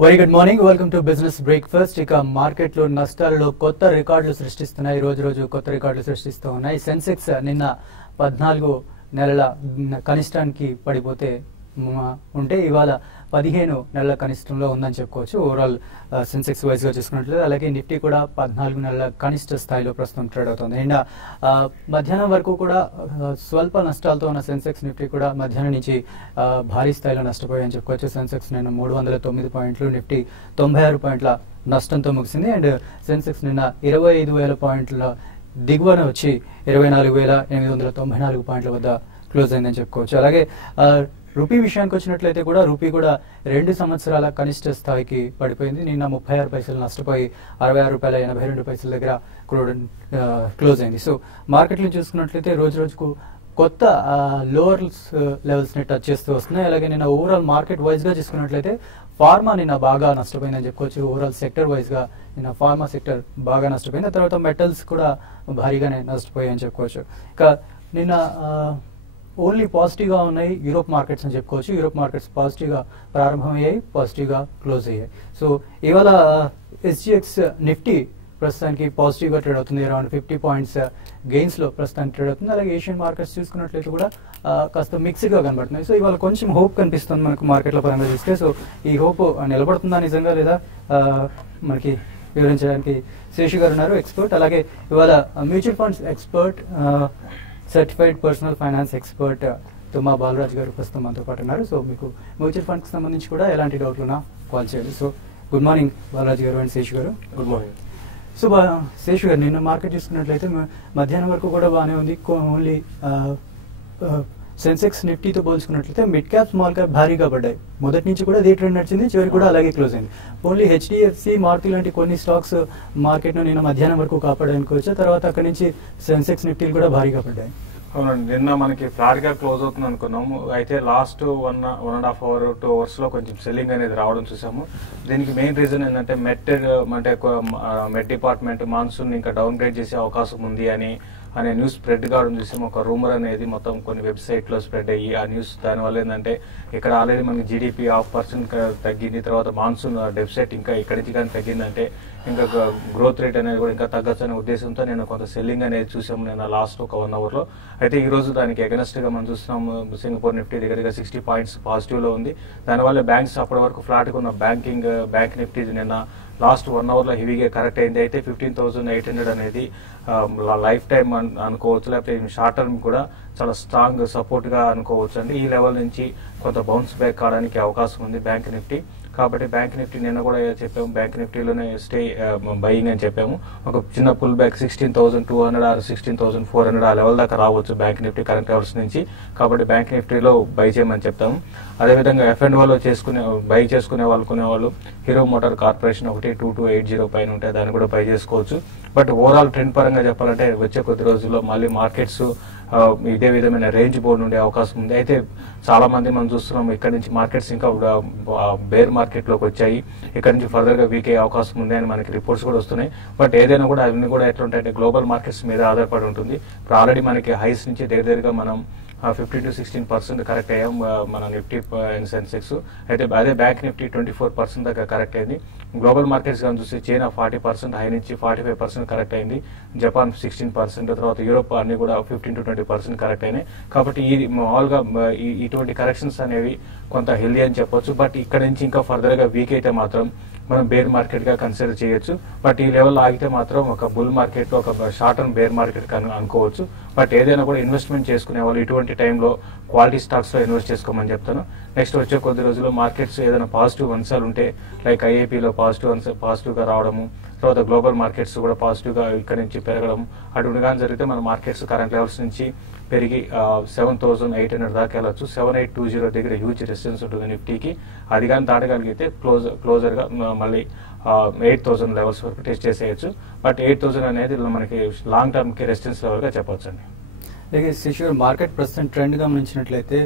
Very good morning, welcome to business breakfast. ఇక మార్కెట్లో నష్టాలలో కొత్త రికార్డులు సృష్టిస్తున్నాయి. రోజు కొత్త రికార్డులు సృష్టిస్తూ ఉన్నాయి. సెన్సెక్స్ నిన్న 14 నెలల కనిష్టానికి పడిపోతే ఉంటే ఇవాళ 15 నెలల కనిష్టంలో ఉందని చెప్పుకోవచ్చు. ఓవరాల్ సెన్సెక్స్ వైజ్ గా చూసుకున్నట్లయితే, అలాగే నిఫ్టీ కూడా 14 నెలల కనిష్ట స్థాయిలో ప్రస్తుతం ట్రేడ్ అవుతుంది. నిన్న మధ్యాహ్నం వరకు కూడా స్వల్ప నష్టాలతో ఉన్న సెన్సెక్స్, నిఫ్టీ కూడా మధ్యాహ్నం నుంచి భారీ స్థాయిలో నష్టపోయాయని చెప్పుకోవచ్చు. సెన్సెక్స్ నిన్న 309 పాయింట్లు, నిఫ్టీ 96 పాయింట్ల నష్టంతో ముగిసింది. అండ్ సెన్సెక్స్ నిన్న 25,000 పాయింట్ల దిగువన వచ్చి 24,894 పాయింట్ల వద్ద క్లోజ్ అయిందని చెప్పుకోవచ్చు. అలాగే రూపీ విషయానికి వచ్చినట్లయితే కూడా రూపీ కూడా 2 సంవత్సరాల కనిష్ట స్థాయికి పడిపోయింది. నిన్న 36 పైసలు నష్టపోయి ₹66.82 దగ్గర క్లోజ్ అయింది. సో మార్కెట్లు చూసుకున్నట్లయితే రోజుకు కొత్త లోవర్ లెవెల్స్ ని టచ్ చేస్తూ వస్తున్నాయి. అలాగే నిన్న ఓవరాల్ మార్కెట్ వైజ్ గా చూసుకున్నట్లయితే ఫార్మా నిన్న బాగా నష్టపోయిందని చెప్పుకోవచ్చు. ఓవరాల్ సెక్టర్ వైజ్ గా నిన్న ఫార్మా సెక్టర్ బాగా నష్టపోయింది. తర్వాత మెటల్స్ కూడా భారీగానే నష్టపోయాయని చెప్పుకోవచ్చు. ఇక నిన్న ఓన్లీ పాజిటివ్ గా ఉన్నాయి యూరోప్ మార్కెట్స్ అని చెప్పుకోవచ్చు. యూరోప్ మార్కెట్స్ పాజిటివ్ గా ప్రారంభమయ్యాయి, పాజిటివ్ గా క్లోజ్ అయ్యాయి. సో ఇవాళ SGX నిఫ్టీ ప్రస్తుతానికి పాజిటివ్ గా ట్రేడ్ అవుతుంది. అరౌండ్ 50 పాయింట్స్ గెయిన్స్ లో ప్రస్తుతానికి ట్రేడ్ అవుతుంది. అలాగే ఏషియన్ మార్కెట్స్ చూసుకున్నట్లయితే కూడా కాస్త మిక్స్డ్ గా కనబడుతున్నాయి. సో ఇవాళ కొంచెం హోప్ కనిపిస్తుంది మనకు మార్కెట్ల పరంగా చూస్తే. సో ఈ హోప్ నిలబడుతుందా నిజంగా లేదా మనకి వివరించడానికి శేషు గారు ఉన్నారు, ఎక్స్పర్ట్. అలాగే ఇవాళ mutual funds expert, certified personal finance expert Tumma Balaraj గారు ప్రస్తుతం మనతో పాటు ఉన్నారు. సో మీకు మ్యూచువల్ ఫండ్స్ సంబంధించి కూడా ఎలాంటి డౌట్లు ఉన్నా కాల్ చేయండి. సో గుడ్ మార్నింగ్ బాలరాజ్ గారు అండ్ శేషు గారు. Good morning. సో శేషు గారు, నిన్న మార్కెట్ చూసుకున్నట్లయితే మధ్యాహ్నం వరకు కూడా బాగానే ఉంది. ఓన్లీ సెన్సెక్స్ నిఫ్టీతో పోల్చుకున్నట్లయితే మిడ్ క్యాప్ స్మాల్ క్యాప్ భారీగా పడ్డాయి. మొదటి నుంచి కూడా అదే ట్రెండ్ నడిచింది, చివరికి కూడా అలాగే క్లోజ్ అయింది. ఓన్లీ HDFC, మారుతి లాంటి కొన్ని స్టాక్స్ మార్కెట్ ను నిన్న మధ్యాహ్నం వరకు కాపాడనుకోవచ్చు. తర్వాత అక్కడి నుంచి సెన్సెక్స్ నిఫ్టీలు కూడా భారీగా పడ్డాయి. అవునండి, నిన్న మనకి ఫ్లాట్ గా క్లోజ్ అవుతుంది అనుకున్నాము. అయితే లాస్ట్ 1.5 అవర్ 2 అవర్స్ లో కొంచెం సెల్లింగ్ అనేది రావడం చూసాము. దీనికి మెయిన్ రీజన్ ఏంటంటే మెట్ డిపార్ట్మెంట్ మాన్సూన్ ఇంకా డౌన్ గ్రేడ్ చేసే అవకాశం ఉంది అనే న్యూస్ స్ప్రెడ్ కావడం చూసాము. ఒక రూమర్ అనేది మొత్తం కొన్ని వెబ్సైట్ లో స్ప్రెడ్ అయ్యి ఆ న్యూస్ దానివల్ల ఏంటంటే ఇక్కడ ఆల్రెడీ మనకి GDP 0.5% తగ్గింది. తర్వాత మాన్సూన్ డెఫిసిట్ ఇంకా ఇక్కడి నుంచి కానీ తగ్గిందంటే ఇంకా గ్రోత్ రేట్ అనేది కూడా ఇంకా తగ్గచ్చు అనే ఉద్దేశంతో నేను కొంత సెల్లింగ్ అనేది చూసాము నేను లాస్ట్ ఒక 1 అవర్ లో. అయితే ఈ రోజు దానికి అగెనెస్ట్ గా మనం చూస్తున్నాము. సింగపూర్ నిఫ్టీ దగ్గరగా 60 పాయింట్స్ పాజిటివ్ లో ఉంది. దానివల్ల బ్యాంక్స్ అప్పటి వరకు ఫ్లాట్ గా ఉన్న బ్యాంక్ నిఫ్టీ నిన్న లాస్ట్ 1 అవర్ లో హెవీగా కరెక్ట్ అయింది. అయితే 15,800 అనేది లైఫ్ టైం అనుకోవచ్చు, లేకపోతే షార్ట్ టర్మ్ కూడా చాలా స్ట్రాంగ్ సపోర్ట్ గా అనుకోవచ్చు అండి. ఈ లెవెల్ నుంచి కొంత బౌన్స్ బ్యాక్ కావడానికి అవకాశం ఉంది బ్యాంక్ నిఫ్టీ. కాబట్టి బ్యాంక్ నిఫ్టీ నిన్న కూడా చెప్పాము, బ్యాంక్ నిఫ్టీలోనే స్టే బయింగ్ అని చెప్పాము. ఒక చిన్న పుల్ బ్యాక్ 16,200 ఆర్ 16,400 ఆ లెవెల్ దాకా రావచ్చు బ్యాంక్ నిఫ్టీ కరెంట్ లెవెల్స్ నుంచి. కాబట్టి బ్యాంక్ నిఫ్టీలో బై చేయమని చెప్తాము. అదేవిధంగా F&Oలో బై చేసుకునే వాళ్ళు హీరో మోటార్ కార్పొరేషన్ 12280 పైన ఉంటే దాన్ని కూడా బై చేసుకోవచ్చు. బట్ ఓవరాల్ ట్రెండ్ పరంగా చెప్పాలంటే వచ్చే కొద్ది రోజుల్లో మళ్ళీ మార్కెట్స్ ఇదే విధమైన రేంజ్ బోర్డు ఉండే అవకాశం ఉంది. అయితే చాలా మంది మనం చూస్తున్నాం ఇక్కడ నుంచి మార్కెట్స్ ఇంకా బేర్ మార్కెట్ లోకి వచ్చాయి. ఇక్కడ నుంచి ఫర్దర్ గా వీక్ అయ్యే అవకాశం ఉంది అని మనకి రిపోర్ట్స్ కూడా వస్తున్నాయి. బట్ ఏదైనా కూడా అవన్నీ కూడా ఎట్లా ఉంటాయంటే గ్లోబల్ మార్కెట్స్ మీద ఆధారపడి ఉంటుంది. ఇప్పుడు ఆల్రెడీ మనకి హైస్ నుంచి దగ్గరగా మనం 15 to 16% కరెక్ట్ అయ్యాం మన నిఫ్టీ అండ్ సెన్సెక్స్. అయితే అదే బ్యాంక్ నిఫ్టీ 24% దాకా కరెక్ట్ అయింది. గ్లోబల్ మార్కెట్స్ కానీ చూస్తే చైనా 40% హై నుంచి 45% కరెక్ట్ అయింది. జపాన్ 16%, తర్వాత యూరోప్ అన్ని కూడా 15 to 20% కరెక్ట్ అయినాయి. కాబట్టి ఈ మామూలుగా ఇటువంటి కరెక్షన్స్ అనేవి కొంత హెల్దీ అని చెప్పొచ్చు. బట్ ఇక్కడ నుంచి ఇంకా ఫర్దర్ గా వీక్ అయితే మాత్రం మనం బేర్ మార్కెట్ గా కన్సిడర్ చేయొచ్చు. బట్ ఈ లెవెల్ ఆగితే మాత్రం ఒక బుల్ మార్కెట్ లో ఒక షార్ట్ టర్మ్ బేర్ మార్కెట్ అనుకోవచ్చు. బట్ ఏదైనా కూడా ఇన్వెస్ట్మెంట్ చేసుకునే వాళ్ళు ఇటువంటి టైంలో క్వాలిటీ స్టాక్స్ లో ఇన్వెస్ట్ చేసుకోమని చెప్తాను. నెక్స్ట్ వచ్చే కొద్ది రోజుల్లో మార్కెట్స్ ఏదైనా పాజిటివ్ అంశాలు ఉంటే లైక్ IAPలో పాజిటివ్ గా రావడము, తర్వాత గ్లోబల్ మార్కెట్స్ కూడా పాజిటివ్ గా ఇక్కడ నుంచి పెరగడం అటువంటి కానీ జరిగితే మన మార్కెట్స్ కరెంట్ లెవెల్స్ నుంచి పెరిగి 7,800 దాకా వెళ్ళొచ్చు. 7,820 దగ్గర హ్యూజ్ రెసిస్టెన్స్ ఉంటుంది నిఫ్టీకి. అది కానీ దాటగలిగితే క్లోజర్ గా మళ్ళీ 8,000 లెవెల్స్ వరకు టెస్ట్ చేసేయచ్చు. బట్ 8,000 అనేది మనకి లాంగ్ టర్మ్ కి రెసిస్టెన్స్ లెవెల్ గా చెప్పొచ్చు అండి. అలాగే శిశుర్, మార్కెట్ ప్రస్తుతం ట్రెండ్ గమనించినట్లయితే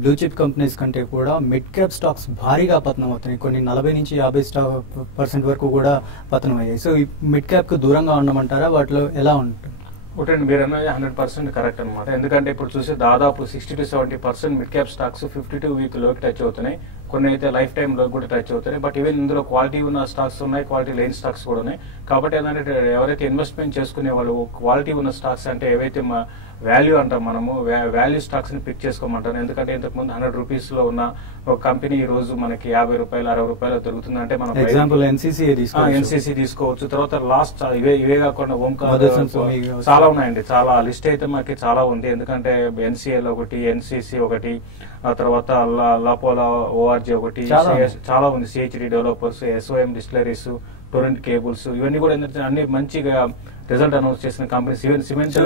బ్లూ చిప్ కంపెనీస్ కంటే కూడా మిడ్ క్యాప్ స్టాక్స్ భారీగా పతనం అవుతున్నాయి. కొన్ని 40 నుంచి 50% వరకు కూడా పతనం అయ్యాయి. సో ఈ మిడ్ క్యాప్ కు దూరంగా ఉండమంటారా? వాటిలో ఎలా ఉంటుంది? ఒకటండి, మీరు అన్నది 100% కరెక్ట్ అనమాట. ఎందుకంటే ఇప్పుడు చూసి దాదాపు 60 to 70% mid cap stocks 52 week లోకి టచ్ అవుతున్నాయి. కొన్ని అయితే లైఫ్ టైమ్ లో కూడా టచ్ అవుతాయి. బట్ ఈవెన్ ఇందులో క్వాలిటీ ఉన్న స్టాక్స్ ఉన్నాయి, క్వాలిటీ లేని స్టాక్స్ కూడా ఉన్నాయి. కాబట్టి ఏంటంటే ఎవరైతే ఇన్వెస్ట్మెంట్ చేసుకునే వాళ్ళు క్వాలిటీ ఉన్న స్టాక్స్ అంటే ఏవైతే వాల్యూ అంటాం మనము, వాల్యూ స్టాక్స్ ని పిక్ చేసుకోమంటారు. ఎందుకంటే ఇంతకుముందు 100 రూపీస్ లో ఉన్న ఒక కంపెనీ ఈ రోజు మనకి 50 రూపాయలు 60 రూపాయలు దొరుకుతుంది అంటే మనం ఎగ్జాంపుల్ ఎన్సీసీ తీసుకోవచ్చు. తర్వాత లాస్ట్ ఇవే కాకుండా ఓంకార్ చాలా ఉన్నాయండి. చాలా లిస్ట్ అయితే మనకి చాలా ఉంది. ఎందుకంటే ఎన్సీఎల్ ఒకటి, ఎన్సీసీ ఒకటి, ఆ తర్వాత లాపోలా ఓఆర్జీ ఒకటి, చాలా ఉంది. CHD developers, SOM distilleries, Torrent cables, ఇవన్నీ కూడా ఏంటంటే అన్ని మంచిగా రిజల్ట్ అనౌన్స్ చేసిన కంపెనీస్. ఈవెన్ సిమెంట్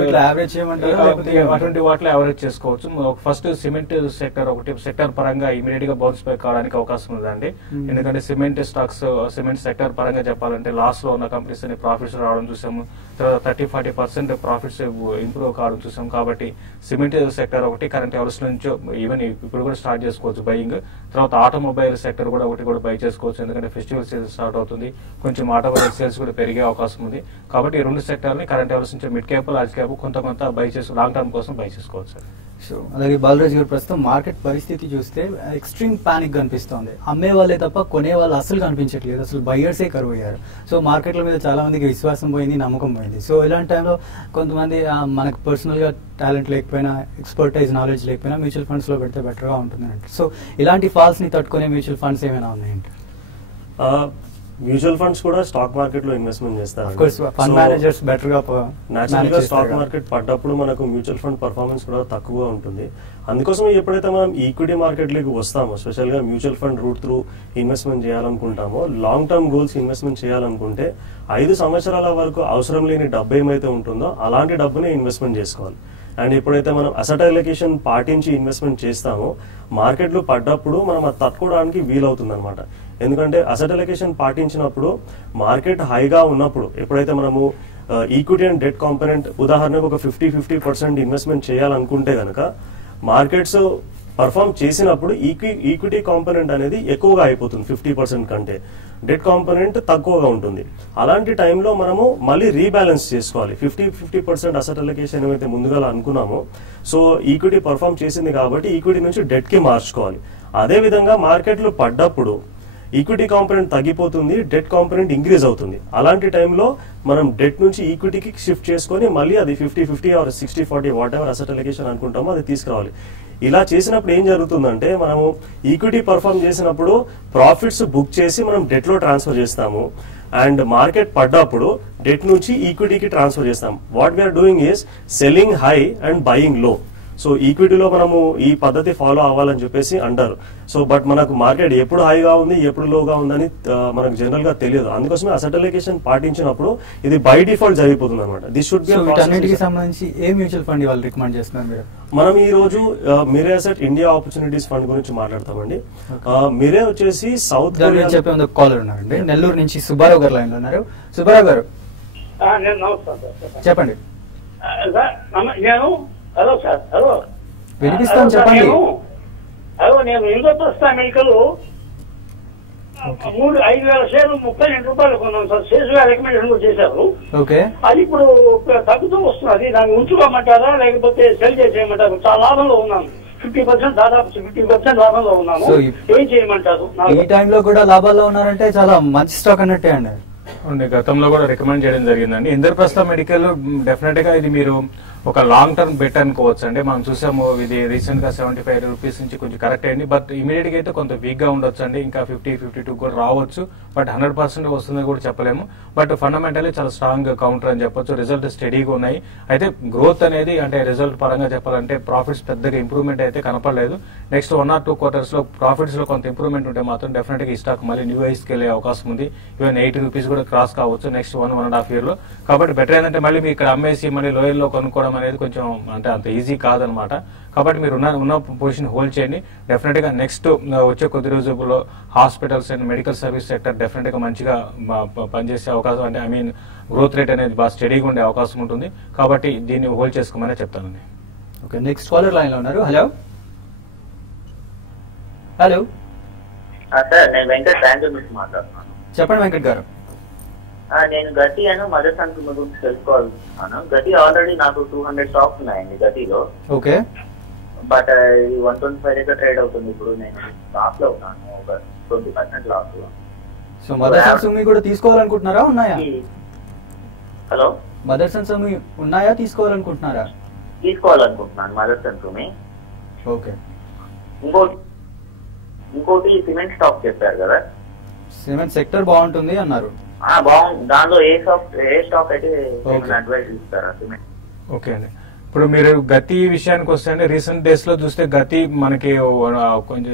అటువంటి వాటిలో యావరేజ్ చేసుకోవచ్చు. ఫస్ట్ సిమెంట్ సెక్టర్ ఒకటి సెక్టర్ పరంగా ఇమీడియట్ గా బౌన్స్ బ్యాక్ కావడానికి అవకాశం ఉందండి. ఎందుకంటే సిమెంట్ స్టాక్స్, సిమెంట్ సెక్టర్ పరంగా చెప్పాలంటే లాస్ లో ఉన్న కంపెనీస్ అని ప్రాఫిట్స్ రావడం చూసాము. తర్వాత 30-40% ప్రాఫిట్స్ ఇంప్రూవ్ కావడం చూసాం. కాబట్టి సిమెంట్ సెక్టర్ ఒకటి కరెంట్ అవర్స్ నుంచో ఈవెన్ ఇప్పుడు కూడా స్టార్ట్ చేసుకోవచ్చు బయింగ్. తర్వాత ఆటోమొబైల్ సెక్టర్ కూడా ఒకటి కూడా బై చేసుకోవచ్చు. ఎందుకంటే ఫెస్టివల్ సీజన్ స్టార్ట్ అవుతుంది, కొంచెం ఆటోమొబైల్ సేల్స్ కూడా పెరిగే అవకాశం ఉంది. కాబట్టి ఈ రెండు సెక్టర్ ని కరెంట్ అవర్స్ నుంచి మిడ్ క్యాప్, లార్జ్ క్యాప్ కొంత బై చేసుకో లాంగ్ టర్మ్ కోసం బై చేసుకోవచ్చు సార్. సో అలాగే బాలరాజ్ గారు, ప్రస్తుతం మార్కెట్ పరిస్థితి చూస్తే ఎక్స్ట్రీమ్ పానిక్ కనిపిస్తోంది. అమ్మే వాళ్ళే తప్ప కొనే వాళ్ళు అసలు కనిపించట్లేదు. అసలు బయ్యర్సే కరువు అయ్యారు. సో మార్కెట్ల మీద చాలా మందికి విశ్వాసం పోయింది, నమ్మకం పోయింది. సో ఇలాంటి టైంలో కొంతమంది మనకు పర్సనల్ గా టాలెంట్ లేకపోయినా, ఎక్స్పర్టైజ్ నాలెడ్జ్ లేకపోయినా మ్యూచువల్ ఫండ్స్ లో పెడితే బెటర్ గా ఉంటుంది అంటే. సో ఇలాంటి ఫాల్స్ ని తట్టుకునే మ్యూచువల్ ఫండ్స్ ఏమైనా ఉన్నాయంటే? మ్యూచువల్ ఫండ్స్ కూడా స్టాక్ మార్కెట్ లో ఇన్వెస్ట్మెంట్ చేస్తారు. నేచురల్ గా స్టాక్ మార్కెట్ పడ్డప్పుడు మనకు మ్యూచువల్ ఫండ్ పర్ఫార్మెన్స్ కూడా తక్కువగా ఉంటుంది. అందుకోసం ఎప్పుడైతే మనం ఈక్విటీ మార్కెట్ లోకి వస్తామో, స్పెషల్ గా mutual fund route through investment చేయాలనుకుంటామో, లాంగ్ టర్మ్ గోల్స్ ఇన్వెస్ట్మెంట్ చేయాలనుకుంటే 5 సంవత్సరాల వరకు అవసరం లేని డబ్బు ఏమైతే ఉంటుందో అలాంటి డబ్బునే ఇన్వెస్ట్మెంట్ చేసుకోవాలి. అండ్ ఎప్పుడైతే మనం అసెట్ అలొకేషన్ పాటించి ఇన్వెస్ట్మెంట్ చేస్తామో మార్కెట్ లో పడ్డప్పుడు మనం అది తట్టుకోవడానికి వీలవుతుంది అనమాట. ఎందుకంటే అసెట్ అలొకేషన్ పాటించినప్పుడు మార్కెట్ హైగా ఉన్నప్పుడు ఎప్పుడైతే మనము ఈక్విటీ అండ్ డెట్ కాంపోనెంట్ ఉదాహరణకు ఒక 50% ఇన్వెస్ట్మెంట్ చేయాలనుకుంటే గనక మార్కెట్స్ పర్ఫామ్ చేసినప్పుడు ఈక్విటీ కాంపోనెంట్ అనేది ఎక్కువగా అయిపోతుంది 50% కంటే, డెట్ కాంపోనెంట్ తక్కువగా ఉంటుంది. అలాంటి టైంలో మనము మళ్ళీ రీబ్యాలెన్స్ చేసుకోవాలి. 50% అసెట్ అలొకేషన్ ఏమైతే ముందుగా అనుకున్నామో, సో ఈక్విటీ పర్ఫామ్ చేసింది కాబట్టి ఈక్విటీ నుంచి డెట్ కి మార్చుకోవాలి. అదే విధంగా మార్కెట్లు పడ్డప్పుడు ఈక్విటీ కాంపోనెంట్ తగ్గిపోతుంది, డెట్ కాంపోనెంట్ ఇంక్రీజ్ అవుతుంది. అలాంటి టైంలో మనం డెట్ నుంచి ఈక్విటీకి షిఫ్ట్ చేసుకొని మళ్ళీ అది 50-50 or 60-40 whatever asset allocation అనుకుంటామో అది తీసుకురావాలి. ఇలా చేసినప్పుడు ఏం జరుగుతుందంటే మనము ఈక్విటీ పర్ఫామ్ చేసినప్పుడు ప్రాఫిట్స్ బుక్ చేసి మనం డెట్ లో ట్రాన్స్ఫర్ చేస్తాము. అండ్ మార్కెట్ పడ్డప్పుడు డెట్ నుంచి ఈక్విటీకి ట్రాన్స్ఫర్ చేస్తాం. What we are doing is selling high and buying low. So ఈక్విటీలో మనము ఈ పద్ధతి ఫాలో అవ్వాలని చెప్పేసి అంటారు. సో బట్ మనకు మార్కెట్ ఎప్పుడు హైగా ఉంది ఎప్పుడు లోగా ఉందని మనకు జనరల్ గా తెలియదు. అందుకోసమే అసెట్ అలొకేషన్ పాటించినప్పుడు ఇది బై డిఫాల్ట్ జరిగిపోతుంది అనమాట. దిస్ షుడ్ బి సంబంధించి ఏ మ్యూచువల్ ఫండ్ వాళ్ళు రికమెండ్ చేస్తున్నారు మీరు? మనం ఈ రోజు మిరే అసెట్ ఇండియా ఆపర్చునిటీస్ ఫండ్ గురించి మాట్లాడతామండి. మిరే వచ్చేసి సౌత్ చెప్పే కాలర్ ఉన్నారండి, నెల్లూరు నుంచి సుబ్బారావు గారు లైన్ లో ఉన్నారు. సుబ్బారావు గారు చెప్పండి. Hello sir. హలో వినిపిస్తాను, చెప్పండి. హలో, నేను ఇంద్రప్రస్థ మెడికల్ 5,000 షేర్లు 32 రూపాయలు కొన్నాను సార్. శేషు గారు రికమెండేషన్ కూడా చేశారు. అది ఇప్పుడు తగ్గుతూ వస్తున్నది. దాన్ని ఉంచుకోమంటారా లేకపోతే సెల్ చేసేయమంటారు? చాలా లాభంలో ఉన్నాను, 50% దాదాపు 50% లాభంలో ఉన్నాను. ఏం చేయమంటారు? ఈ టైంలో కూడా లాభాల్లో ఉన్నారంటే చాలా మంచి స్టాక్ అన్నట్టే అండి. గతంలో కూడా రికమెండ్ చేయడం జరిగిందండి. ఇంద్రప్రస్థ మెడికల్ డెఫినెట్ గా ఇది మీరు ఒక లాంగ్ టర్మ్ బెట్ అనుకోవచ్చు అండి. మనం చూసాము ఇది రీసెంట్ గా 75 రూపీస్ నుంచి కొంచెం కరెక్ట్ అయింది. బట్ ఇమీడియట్ గా అయితే కొంత వీక్ గా ఉండొచ్చు అండి. ఇంకా 50-52 కూడా రావచ్చు. బట్ 100% వస్తుందని కూడా చెప్పలేము. బట్ ఫండమెంటల్లీ చాలా స్ట్రాంగ్ కౌంటర్ అని చెప్పొచ్చు. రిజల్ట్ స్టడీగా ఉన్నాయి. అయితే గ్రోత్ అనేది అంటే రిజల్ట్ పరంగా చెప్పాలంటే ప్రాఫిట్స్ పెద్దగా ఇంప్రూవ్మెంట్ అయితే కనపడలేదు. నెక్స్ట్ 1 or 2 quarters లో ప్రాఫిట్స్ లో కొంత ఇంప్రూవ్మెంట్ ఉంటే మాత్రం డెఫినెట్ గా ఈ స్టాక్ మళ్ళీ న్యూ హైస్ కి వెళ్ళే అవకాశం ఉంది. ఈవెన్ 80 రూపీస్ కూడా క్రాస్ కావచ్చు నెక్స్ట్ 1.5 year లో. కాబట్టి బెటర్ ఏంటంటే మళ్ళీ మీరు ఇక్కడ అమ్మేసి మళ్ళీ లోయర్ లో కొనుక్కోవడం అనేది కొంచెం అంటే అంత ఈజీ కాదనమాట. కాబట్టి మీరు ఉన్న పొజిషన్ హోల్డ్ చేయండి. డెఫినెట్ గా నెక్స్ట్ వచ్చే కొద్ది రోజుల్లో hospitals and medical service sector definite గా మంచిగా పనిచేసే అవకాశం, అంటే ఐ మీన్ గ్రోత్ రేట్ అనేది బాగా స్టడీగా ఉండే అవకాశం ఉంటుంది. కాబట్టి దీన్ని హోల్డ్ చేసుకోమని చెప్తానండి. ఓకే, నెక్స్ట్ కాలర్ లైన్ లో ఉన్నారు. హలో హలో సార్, నేను వెంకట్ బెంగళూరు నుంచి మాట్లాడుతున్నాను. చెప్పండి వెంకట్ గారు. నేను గతి అని మదర్ సంఖ్య గురించి తెలుసుకోవాలనుకుంటున్నాను. గతి ఆల్రెడీ నాకు 200 స్టాక్స్ ఉన్నాయండి గతిలో. ఓకే. బట్ ఇది 125 దగ్గర ట్రేడ్ అవుతుంది. ఇప్పుడు నేను లాస్ లో ఉన్నాను, ఒక 20% లాస్ లో. సో మదర్సన్ సుమి కూడా తీసుకోవాలనుకుంటున్నారా, ఉన్నాయా? హలో, మదర్సన్ సుమి ఉన్నాయా, తీసుకోవాలనుకుంటున్నారా? తీసుకోవాలనుకుంటున్నాను మదర్సన్ సుమి. ఓకే. ఇంకోటి సిమెంట్ స్టాక్ చెప్పారు కదా, సిమెంట్ సెక్టర్ బాగుంటుంది అన్నారు. బాగుంది. దానిలో ఏ స్టాక్ అయితే అడ్వైస్ ఇస్తారా సిమెంట్? ఓకే అండి. ఇప్పుడు మీరు గతి విషయానికి వస్తే రీసెంట్ డేస్ లో చూస్తే గతి మనకి కొంచెం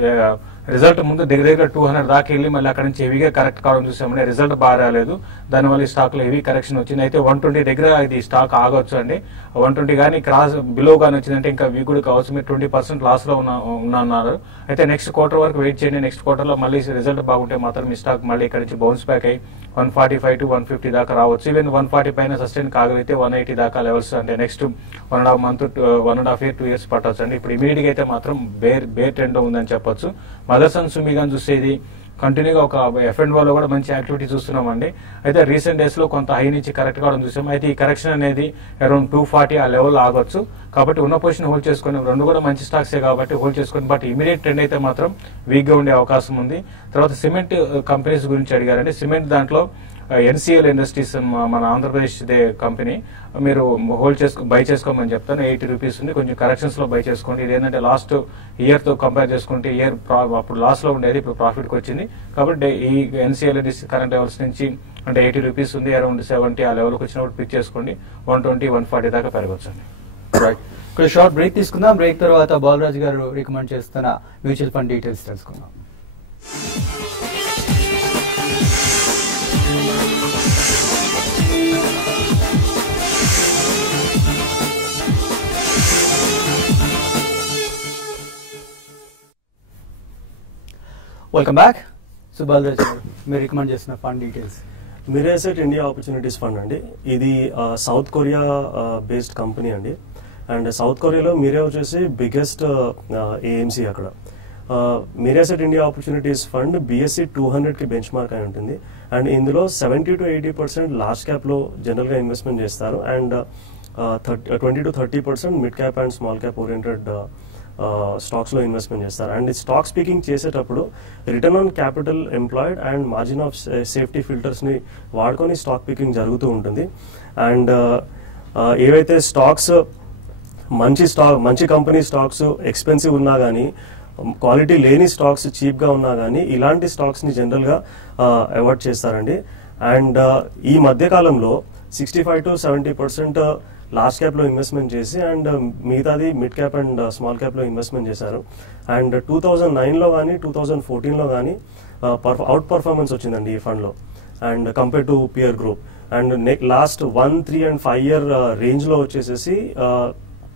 రిజల్ట్ ముందు దగ్గర 200 దాకా వెళ్ళి మళ్ళీ అక్కడ నుంచి హెవీగా కరెక్ట్ కావడం చూసామండి. రిజల్ట్ బాగా రాలేదు, దానివల్ల ఈ స్టాక్ లో హెవీ కరెక్షన్ వచ్చింది. అయితే 120 దగ్గర ఇది స్టాక్ ఆగొచ్చు అండి. 120 కానీ క్రాస్ బిలో కానీ వచ్చిందంటే ఇంకా వీ కూడా కావచ్చు. మీరు 20% లాస్ లో ఉన్నారు. అయితే నెక్స్ట్ క్వార్టర్ వరకు వెయిట్ చేయండి. నెక్స్ట్ క్వార్టర్ లో మళ్ళీ రిజల్ట్ బాగుంటే మాత్రం ఈ స్టాక్ మళ్ళీ ఇక్కడ నుంచి బౌన్స్ బ్యాక్ అయ్యి 145 to 150 దాకా రావచ్చు. ఈవెన్ 140 పైన సస్టైన్ కాగలిగితే 180 దాకా లెవెల్స్ అంటే నెక్స్ట్ 1.5 month 1.5 year 2 years పట్టవచ్చు అండి. ఇప్పుడు ఇమీడియట్ గా అయితే మాత్రం బేర్ ట్రెండ్ ఉందని చెప్పొచ్చు. మదర్సన్ సుమి గాని చూసేది కంటిన్యూగా ఒక F&O లో కూడా మంచి యాక్టివిటీ చూస్తున్నామండి. అయితే రీసెంట్ డేస్ లో కొంత హై నుంచి కరెక్ట్ కావడం చూసాం. అయితే ఈ కరెక్షన్ అనేది అరౌండ్ 240 ఆ లెవెల్ ఆగొచ్చు. కాబట్టి ఉన్న పొజిషన్ హోల్డ్ చేసుకుని, రెండు కూడా మంచి స్టాక్సే కాబట్టి హోల్డ్ చేసుకుని, బట్ ఇమీడియట్ ట్రెండ్ అయితే మాత్రం వీక్ గా ఉండే అవకాశం ఉంది. తర్వాత సిమెంట్ కంపెనీస్ గురించి అడిగారండి. సిమెంట్ దాంట్లో NCL ఇండస్ట్రీస్ మన ఆంధ్రప్రదేశ్ కంపెనీ మీరు బై చేసుకోమని చెప్తాను. 80 రూపీస్ ఉంది. కొంచెం కరెక్షన్స్ లో బై చేసుకోండి. ఇది ఏంటంటే లాస్ట్ ఇయర్ తో కంపేర్ చేసుకుంటే ఇయర్ అప్పుడు లాస్ లో ఉండేది, ఇప్పుడు ప్రాఫిట్ కి వచ్చింది. కాబట్టి ఈ NCL ఇండస్ట్రీ కరెంట్ లెవెల్స్ నుంచి అంటే 80 రూపీస్ ఉంది, అరౌండ్ 70 ఆ లెవెల్కి వచ్చినప్పుడు పిక్ చేసుకోండి. 120 140 దాకా పెరగచ్చు అండి. రైట్. ఇక్కడ షార్ట్ బ్రేక్ తీసుకుందాం. బ్రేక్ తర్వాత బాలరాజు గారు రికమెండ్ చేస్తున్న మ్యూచువల్ ఫండ్ డీటెయిల్స్ తెలుసుకుందాం. Welcome back. సో బాలరాజు గారు, మీరు రికమెండ్ చేసిన fund details. Mirae Asset India opportunities fund అండి. ఇది సౌత్ కొరియా బేస్డ్ కంపెనీ అండి. అండ్ సౌత్ కొరియాలో మీరే వచ్చేసి బిగ్గెస్ట్ ఏఎంసీ అక్కడ. Mirae Asset India opportunities fund BSE 200కి బెంచ్ మార్క్ అయి ఉంటుంది. అండ్ ఇందులో 70 to 80% లార్జ్ క్యాప్లో జనరల్గా ఇన్వెస్ట్మెంట్ చేస్తారు. And 20 to 30% mid cap and small cap oriented stocks లో ఇన్వెస్ట్మెంట్ చేస్తారు. అండ్ స్టాక్ స్పీకింగ్ చేసేటప్పుడు return on capital employed and margin of safety filters ని వాడుకొని స్టాక్ పికింగ్ జరుగుతూ ఉంటుంది. అండ్ ఏవైతే స్టాక్స్ మంచి కంపెనీ స్టాక్స్ ఎక్స్పెన్సివ్ ఉన్నా కానీ, క్వాలిటీ లేని స్టాక్స్ చీప్ గా ఉన్నా కానీ, ఇలాంటి స్టాక్స్ ని జనరల్ గా అవాయిడ్ చేస్తారండి. అండ్ ఈ మధ్య కాలంలో 65 to 70% లార్జ్ క్యాప్ లో ఇన్వెస్ట్మెంట్ చేసి అండ్ మిగతాది mid cap and small cap లో ఇన్వెస్ట్మెంట్ చేశారు. అండ్ 2009 లో కానీ 2014 లో కానీ అవుట్ పర్ఫార్మెన్స్ వచ్చిందండి ఈ ఫండ్ లో and compare to peer group. And last 1, 3 and 5 year range లో వచ్చేసేసి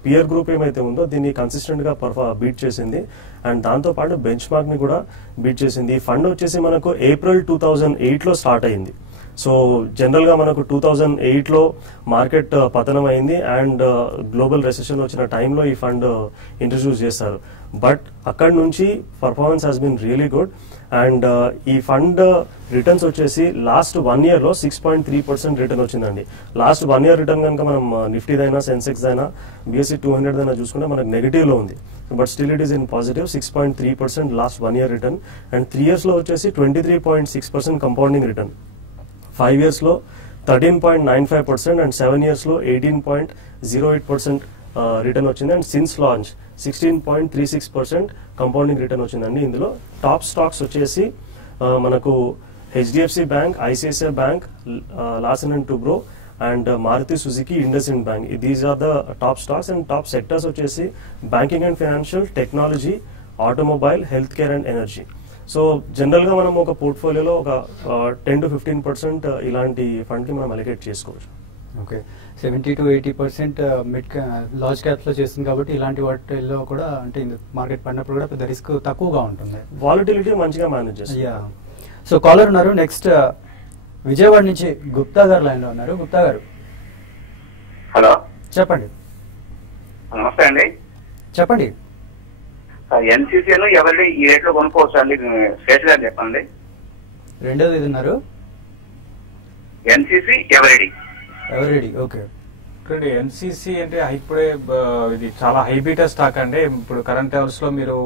పియర్ గ్రూప్ ఏమైతే ఉందో దీన్ని కన్సిస్టెంట్ గా బీట్ చేసింది. అండ్ దాంతో పాటు బెంచ్ మార్క్ ని కూడా బీట్ చేసింది. ఈ ఫండ్ వచ్చేసి మనకు April 2008 లో స్టార్ట్ అయింది. సో జనరల్ గా మనకు 2008 లో మార్కెట్ పతనం అయింది అండ్ గ్లోబల్ రెసెషన్ వచ్చిన టైంలో ఈ ఫండ్ ఇంట్రడ్యూస్ చేస్తారు. బట్ అక్కడ నుంచి performance has been really good. And ఈ ఫండ్ రిటర్న్స్ వచ్చేసి లాస్ట్ 1 year లో 6.3% రిటర్న్ వచ్చిందండి. లాస్ట్ 1 year రిటర్న్ కనుక మనం నిఫ్టీదైనా సెన్సెక్స్ అయినా BSE 200 అయినా చూసుకుంటే మనకు నెగిటివ్ లో ఉంది. But still it is in positive 6.3% last 1 year return. And 3 years లో వచ్చేసి 23.6% కంపౌండింగ్ రిటర్న్. 5 years లో 13.95% అండ్ 7 years లో 18.08% రిటర్న్ వచ్చింది. And since launch 16.36% compounding return వచ్చిందండి. ఇందులో టాప్ స్టాక్స్ వచ్చేసి మనకు HDFC bank, ICICI bank, Larsen and Toubro and Maruti Suzuki, IndusInd bank. These are the top stocks. And top sectors వచ్చేసి banking and financial, technology, automobile, health care and energy. So general గా మనం ఒక పోర్ట్ఫోలియోలో ఒక 10 to 15% ఇలాంటి fund కి మనం allocate చేసుకోవచ్చు. Okay. 70 to 80% large caps లో చేస్తుంది కాబట్టి ఇలాంటి వాటిల్లో కూడా అంటే మార్కెట్ పడినప్పుడు కూడా పెద్ద రిస్క్ తక్కువగా ఉంటుంది. వాలటిలిటీ మంచిగా మేనేజ్ చేస్తుంది. సో కాలర్ ఉన్నారు. నెక్స్ట్ విజయవాడ నుంచి గుప్తా గారు లైన్ లో ఉన్నారు. గుప్తా గారు, హలో, చెప్పండి. నమస్తే అండి. చెప్పండి. ఎన్సీసీలో ఎవరి ఈ రేట్ లో కొనుక్కోవచ్చు అండి? శేష్ గారు చెప్పండి. రెండోది ఇది ఉన్నారు ఎన్సీసీ ఎవరెడీ. ఓకే. ఎన్సీసీ అంటే ఇప్పుడే ఇది చాలా హై బీటా స్టాక్ అండి. ఇప్పుడు కరెంట్ లెవెల్స్ లో మీరు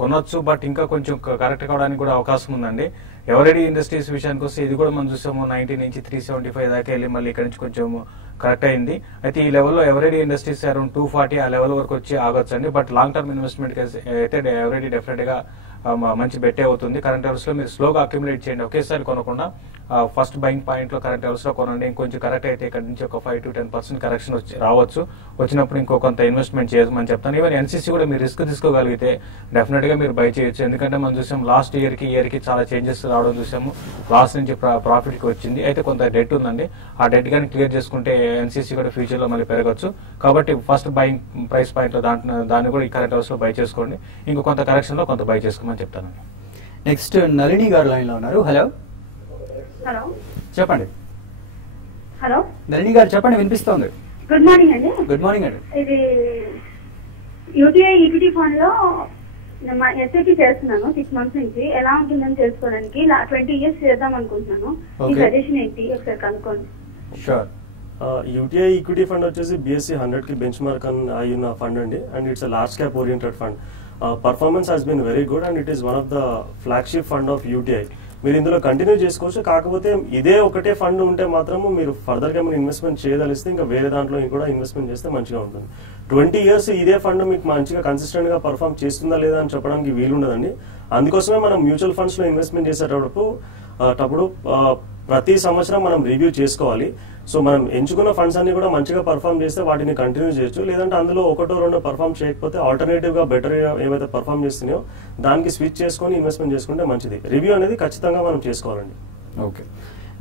కొనొచ్చు, బట్ ఇంకా కొంచెం కరెక్ట్ కావడానికి కూడా అవకాశం ఉందండి. ఎవరెడీ ఇండస్ట్రీస్ విషయానికి వస్తే ఇది కూడా మనం చూసాము 90 నుంచి 375 దాకా వెళ్ళి మళ్ళీ ఇక్కడ నుంచి కొంచెం కరెక్ట్ అయింది. అయితే ఈ లెవెల్లో ఎవరెడీ ఇండస్ట్రీస్ అరౌండ్ 240 ఆ లెవెల్ వరకు వచ్చి ఆగొచ్చు అండి. బట్ లాంగ్ టర్మ్ ఇన్వెస్ట్మెంట్ అయితే ఎవరెడీ డెఫినెట్ గా మంచి బెట్టే అవుతుంది. కరెంట్ లెవెల్స్ లో మీరు స్లోగా అక్యుములేట్ చేయండి, ఒకేసారి కొనకుండా ఫస్ట్ బయింగ్ పాయింట్ లో కరెంట్ లెవెల్స్ లో కొనండి. ఇంకొంచెం కరెక్ట్ అయితే ఇక్కడ నుంచి ఒక 5 to 10% కరెక్షన్ రావచ్చు. వచ్చినప్పుడు ఇంకో కొంత ఇన్వెస్ట్మెంట్ చేయమని చెప్తాను. ఈవెన్ ఎన్సీసీ కూడా మీరు రిస్క్ తీసుకోగలిగితే డెఫినెట్ గా మీరు బై చేయొచ్చు. ఎందుకంటే మనం చూసాం లాస్ట్ ఇయర్ కి చాలా చేంజెస్ రావడం చూసాము. లాస్ట్ నుంచి ప్రాఫిట్ కి వచ్చింది. అయితే కొంత డెట్ ఉందండి, ఆ డెట్ కానీ క్లియర్ చేసుకుంటే ఎన్సీసీ కూడా ఫ్యూచర్ లో మళ్ళీ పెరగచ్చు. కాబట్టి ఫస్ట్ బయింగ్ ప్రైస్ పాయింట్ లో దాన్ని కూడా ఈ కరెంట్ లెవెల్స్ లో బై చేసుకోండి. ఇంకో కొంత కరెక్షన్ లో కొంత బై చేసుకోమని చెప్తాను. నెక్స్ట్ నళిని గారు లైన్ లో ఉన్నారు. హలో హలో చెప్పండి. హలో నళిని గారు చెప్పండి, వినిపిస్తోంది. గుడ్ మార్నింగ్ అండి. గుడ్ మార్నింగ్ అండి. ఇది యూటీఐ ఈక్విటీ ఫండ్ లో ఎస్ఐపి చేస్తున్నాను 6 months నుంచి. ఎలా ఉంటుందని తెలుసుకోవడానికి 20 years చేద్దాం అనుకుంటున్నాను. ఈ సజెషన్ ఏంటి ఒకసారి కనుక్కోండి. షూర్. యూటీఐ ఈక్విటీ ఫండ్ వచ్చేసి BSE 100 కి బెంచ్ మార్క్ అయిన ఫండ్ అండి. And it's large cap oriented fund. Performance has been very good and it is one of the flagship fund of UTI. మీరు ఇందులో కంటిన్యూ చేసుకోవచ్చు. కాకపోతే ఇదే ఒకటే ఫండ్ ఉంటే మాత్రము మీరు ఫర్దర్ గా మీరు ఇన్వెస్ట్మెంట్ చేయదలిస్తే ఇంకా వేరే దాంట్లో కూడా ఇన్వెస్ట్మెంట్ చేస్తే మంచిగా ఉంటుంది. 20 years ఇదే ఫండ్ మీకు మంచిగా కన్సిస్టెంట్ గా పర్ఫార్మ్ చేస్తుందా లేదా అని చెప్పడానికి వీలుండదండి. అందుకోసమే మనం మ్యూచువల్ ఫండ్స్ లో ఇన్వెస్ట్మెంట్ చేసేటప్పుడు ప్రతి సంవత్సరం మనం రివ్యూ చేసుకోవాలి. సో మనం ఎంచుకున్న ఫండ్స్ అన్ని కూడా మంచిగా పర్ఫామ్ చేస్తే వాటిని కంటిన్యూ చేయొచ్చు. లేదంటే అందులో ఒకటో రెండో పర్ఫామ్ చేయకపోతే ఆల్టర్నేటివ్ గా బెటర్ ఏవైతే పర్ఫామ్ చేస్తున్నాయో దానికి స్విచ్ చేసుకుని ఇన్వెస్ట్మెంట్ చేసుకుంటే మంచిది. రివ్యూ అనేది ఖచ్చితంగా మనం చేసుకోవాలండి. ఓకే.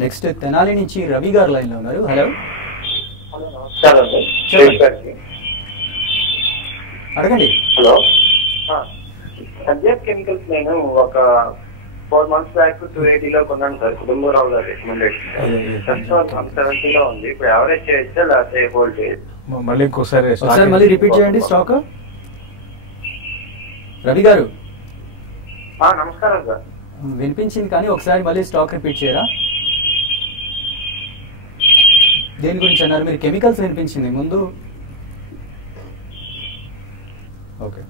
నెక్స్ట్ తెనాలి నుంచి రవి గారు లైన్ లో ఉన్నారు. హలో అడగండి. హలో, సబ్జెక్ట్ కెమికల్స్ నేను ఒక 4 months బ్యాక్ 280 లో కొన్నాను సార్. కుటుంబరావు గారు రికమెండేషన్ 170 లో ఉంది. ఇప్పుడు యావరేజ్ చేయొచ్చా లేకపోతే హోల్డ్ చేయొచ్చు? మళ్ళీ ఇంకోసారి మళ్ళీ రిపీట్ చేయండి స్టాక్. రవి గారు నమస్కారం సార్. వినిపించింది కానీ ఒకసారి మళ్ళీ స్టాక్ రిపీట్ చేయరా? దేని గురించి అన్నారు మీరు? కెమికల్స్ వినిపించింది ముందు. ఓకే,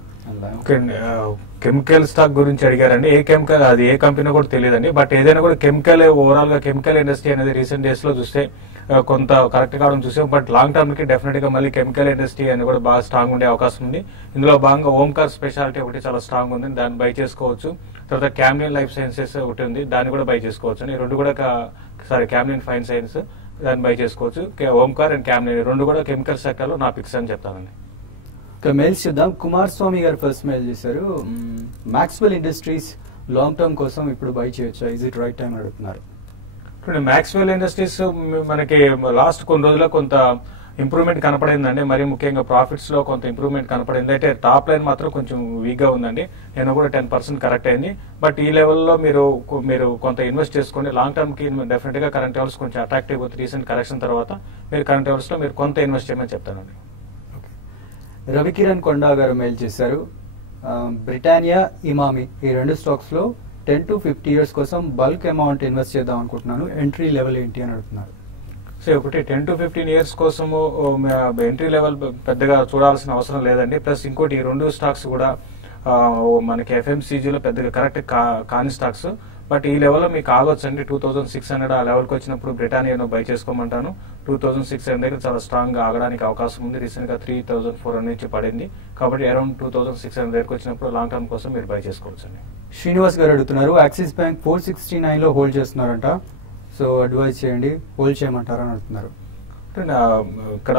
కెమికల్ స్టాక్ గురించి అడిగారండి. ఏ కెమికల్, అది ఏ కంపెనీ కూడా తెలియదండి. బట్ ఏదైనా కూడా కెమికల్, ఓవరాల్ గా కెమికల్ ఇండస్ట్రీ అనేది రీసెంట్ డేస్ లో చూస్తే కొంత కరెక్ట్ కావడం చూసాం. బట్ లాంగ్ టర్మ్ కి డెఫినెట్ గా మళ్ళీ కెమికల్ ఇండస్ట్రీ అనేది కూడా బాగా స్ట్రాంగ్ ఉండే అవకాశం ఉంది. ఇందులో భాగంగా ఓంకార్ స్పెషాలిటీ ఒకటి చాలా స్ట్రాంగ్ ఉంది, దాన్ని బై చేసుకోవచ్చు. తర్వాత క్యామ్లిన్ లైఫ్ సైన్సెస్ ఒకటి ఉంది, దాన్ని కూడా బై చేసుకోవచ్చు. ఈ రెండు కూడా క్యామ్లిన్ ఫైన్ సైన్స్, దాన్ని బై చేసుకోవచ్చు. ఓంకార్ అండ్ క్యామ్లిన్ రెండు కూడా కెమికల్ సెక్టర్ లో నా పిక్స్ అని చెప్తానండి. మెయిల్స్ చూద్దాం. కుమార్ స్వామి గారు ఫస్ట్ మెయిల్ చేశారు. మ్యాక్స్వెల్ ఇండస్ట్రీస్ లాంగ్ టర్మ్ కోసం ఇప్పుడు బై చేయొచ్చా? ఇస్ ఇట్ రైట్ టైం అడుగుతున్నారు. మ్యాక్స్వెల్ ఇండస్ట్రీస్ మనకి లాస్ట్ కొన్ని రోజుల్లో కొంత ఇంప్రూవ్మెంట్ కనపడిందండి. మరి ముఖ్యంగా ప్రాఫిట్స్ లో కొంత ఇంప్రూవ్మెంట్ కనపడింది. అయితే టాప్ లైన్ మాత్రం కొంచెం వీక్ గా ఉందండి. నేను కూడా 10% కరెక్ట్ అయింది. బట్ ఈ లెవెల్లో మీరు కొంత ఇన్వెస్ట్ చేసుకోండి. లాంగ్ టర్మ్ కి డెఫినెట్ గా కరెంట్ లెవెల్స్ కొంచెం అట్రాక్టివ్ అవుతుంది. రీసెంట్ కరెక్షన్ తర్వాత మీరు కరెంట్ లెవెల్స్ లో మీరు కొంత ఇన్వెస్ట్ చేయమని చెప్తానండి. రవికిరణ్ కొండా గారు మెయిల్ చేశారు. బ్రిటానియా, ఇమామి ఈ రెండు స్టాక్స్ లో 10 to 50 years కోసం బల్క్ అమౌంట్ ఇన్వెస్ట్ చేద్దాం అనుకుంటున్నాను. ఎంట్రీ లెవెల్ ఏంటి అని అడుగుతున్నారు. సో ఒకటి 10 to 15 years కోసము ఎంట్రీ లెవెల్ పెద్దగా చూడాల్సిన అవసరం లేదండి. ప్లస్ ఇంకోటి ఈ రెండు స్టాక్స్ కూడా మనకి FMCGలో పెద్దగా కరెక్ట్ కాని స్టాక్స్. బట్ ఈ లెవెల్లో మీకు ఆగొచ్చు అండి. 2600 ఆ లెవెల్కి వచ్చినప్పుడు బ్రిటానియాను బై చేసుకోమంటాను. 2600 దగ్గర చాలా స్ట్రాంగ్ గా ఆగడానికి అవకాశం ఉంది. రీసెంట్ గా 3400 నుంచి పడింది. కాబట్టి అరౌండ్ 2600 దగ్గరకు వచ్చినప్పుడు లాంగ్ టర్మ్ కోసం మీరు బై చేసుకోవచ్చు అండి. శ్రీనివాస్ గారు అడుగుతున్నారు. యాక్సిస్ బ్యాంక్ 469 లో హోల్డ్ చేస్తున్నారంట. సో అడ్వైజ్ చేయండి, హోల్డ్ చేయమంటారా అని అడుగుతున్నారు. ఇక్కడ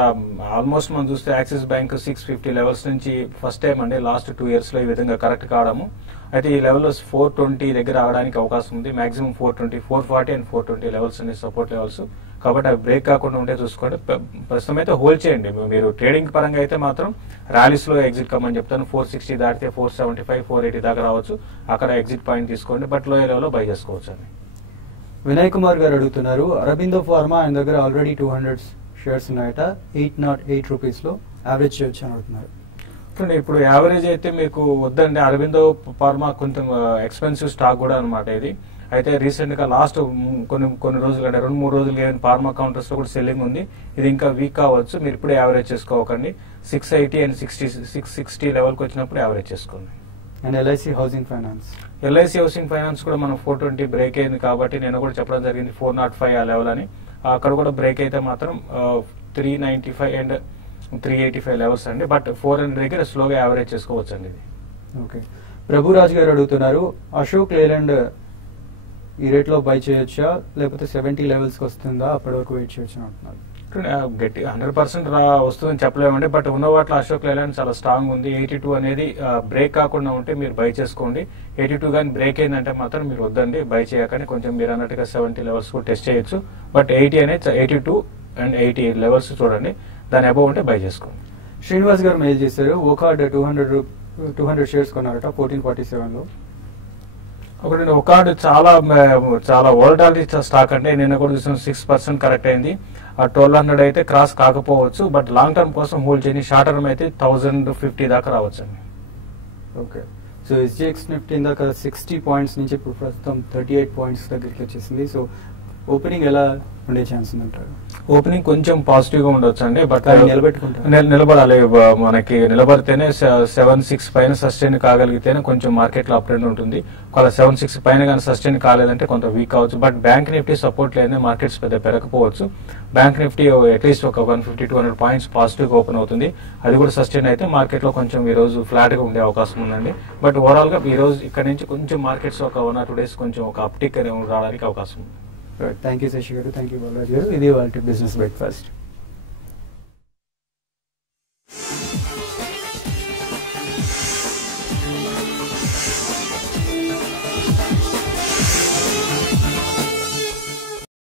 ఆల్మోస్ట్ మనం చూస్తే యాక్సిస్ బ్యాంక్ 650 లెవెల్స్ నుంచి ఫస్ట్ టైం అండి లాస్ట్ 2 years లో ఈ విధంగా కరెక్ట్ కావడము. అయితే ఈ లెవెల్లో 420 దగ్గర ఆగడానికి అవకాశం ఉంది. మాక్సిమం 420, 440 అండ్ 420 లెవెల్స్ అనే సపోర్ట్ లెవెల్స్. కాబట్టి అవి బ్రేక్ కాకుండా ఉంటే చూసుకోండి. ప్రస్తుతం అయితే హోల్డ్ చేయండి. మీరు ట్రేడింగ్ పరంగా అయితే మాత్రం ర్యాలీస్ లో ఎగ్జిట్ కమ్మని చెప్తాను. 460 దాటితే 475, 480 దాకా రావచ్చు. అక్కడ ఎగ్జిట్ పాయింట్ తీసుకోండి. బట్ లోయర్ లెవెల్ లో బై చేసుకోవచ్చు అండి. వినయ్ కుమార్ గారు అడుగుతున్నారు. అరబిందో ఫార్మా ఆయన దగ్గర ఆల్రెడీ 200 షేర్స్ ఉన్నాయట. 808 రూపీస్ లో యావరేజ్ చేయొచ్చు అని అడుగుతున్నారు. ఇప్పుడు యావరేజ్ అయితే మీకు వద్దండి. అరబిందో ఫార్మా కొంచెం ఎక్స్పెన్సివ్ స్టాక్ కూడా అనమాట ఇది. అయితే రీసెంట్ గా లాస్ట్ కొన్ని రోజులు అంటే 2-3 రోజులుగా ఫార్మా కౌంటర్స్ లో కూడా సెల్లింగ్ ఉంది. ఇది ఇంకా వీక్ కావచ్చు, మీరు ఇప్పుడే యావరేజ్ చేసుకోకండి. 680 అండ్ 660 లెవెల్కి వచ్చినప్పుడు యావరేజ్ చేసుకోండి. And LIC housing finance, LIC housing finance కూడా మనం 420 బ్రేక్ అయింది కాబట్టి నేను కూడా చెప్పడం జరిగింది 405 ఆ లెవెల్ అని. అక్కడ కూడా బ్రేక్ అయితే మాత్రం 395 అండ్ 385 లెవెల్స్ అండి. బట్ 400 దగ్గర స్లోగా యావరేజ్ చేసుకోవచ్చు అండి ఇది. ఓకే, ప్రభురాజ్ గారు అడుగుతున్నారు, అశోక్ లేలాండ్ ఈ రేట్ లో బై చేయొచ్చా లేకపోతే 70 లెవెల్స్ కి వస్తుందా, అప్పటి వరకు వెయిట్ చేయొచ్చు అంటున్నారు. గట్టి 100% వస్తుందని చెప్పలేమండి. బట్ ఉన్న వాటిలో అశోక్ లేలాండ్ చాలా స్ట్రాంగ్ ఉంది. 82 అనేది బ్రేక్ కాకుండా ఉంటే మీరు బై చేసుకోండి. 82 కానీ బ్రేక్ అయిందంటే మాత్రం మీరు వద్దండి, బై చేయకని. కొంచెం మీరు అన్నట్టుగా 70 లెవెల్స్ కూడా టెస్ట్ చేయొచ్చు. బట్ 80 అనేది 82 అండ్ 80 లెవెల్స్ చూడండి, దాని అబౌవ్ ఉంటే బై చేసుకోండి. శ్రీనివాస్ గారు మెయిల్ చేశారు, ఓకార్డ్ 200 షేర్స్ కొన్నారట 1447 లో. ఒకటి ఓకార్డ్ చాలా వోల్టాలిటీ స్టాక్ అంటే నిన్న కూడా చూసిన 6% కరెక్ట్ అయింది. 1200 అయితే క్రాస్ కాకపోవచ్చు, బట్ లాంగ్ టర్మ్ కోసం హోల్డ్ చేయండి. షార్ట్ టర్మ్ అయితే 1050 దాకా రావచ్చు అండి. ఓకే, సో ఎస్జిఎక్స్ నిఫ్టీ ఇందాక 60 పాయింట్స్ నుంచి ఇప్పుడు ప్రస్తుతం 38 పాయింట్స్ దగ్గరికి వచ్చేసింది. సో ఓపెనింగ్ ఎలా ఉండే ఛాన్స్ ఉందంటారు? ఓపెనింగ్ కొంచెం పాజిటివ్ గా ఉండొచ్చు అండి, బట్ నిలబడాలి. మనకి నిలబడితేనే 7-6 పైన సస్టైన్ కాగలిగితేనే కొంచెం మార్కెట్ లో అప్ ట్రెండ్ ఉంటుంది. ఒకవేళ 7-6 పైన కానీ సస్టైన్ కాలేదంటే కొంత వీక్ కావచ్చు. బట్ బ్యాంక్ నిఫ్టీ సపోర్ట్ లేదని మార్కెట్స్ పెద్ద పెరగకపోవచ్చు. బ్యాంక్ నిఫ్టీ అట్లీస్ట్ ఒక 150-200 పాయింట్స్ పాజిటివ్ గా ఓపెన్ అవుతుంది. అది కూడా సస్టైన్ అయితే మార్కెట్ లో కొంచెం ఈ రోజు ఫ్లాట్ గా ఉండే అవకాశం ఉందండి. బట్ ఓవరాల్ గా ఈ రోజు ఇక్కడ నుంచి కొంచెం మార్కెట్స్ ఒక 1 or 2 days కొంచెం ఒక అప్టిక్ రావడానికి అవకాశం ఉంది. థ్యాంక్ యూ శశి గారు, థ్యాంక్ యూ బాలాజీ గారు. ఇది వాళ్ళ బిజినెస్ బ్రేక్ఫాస్ట్.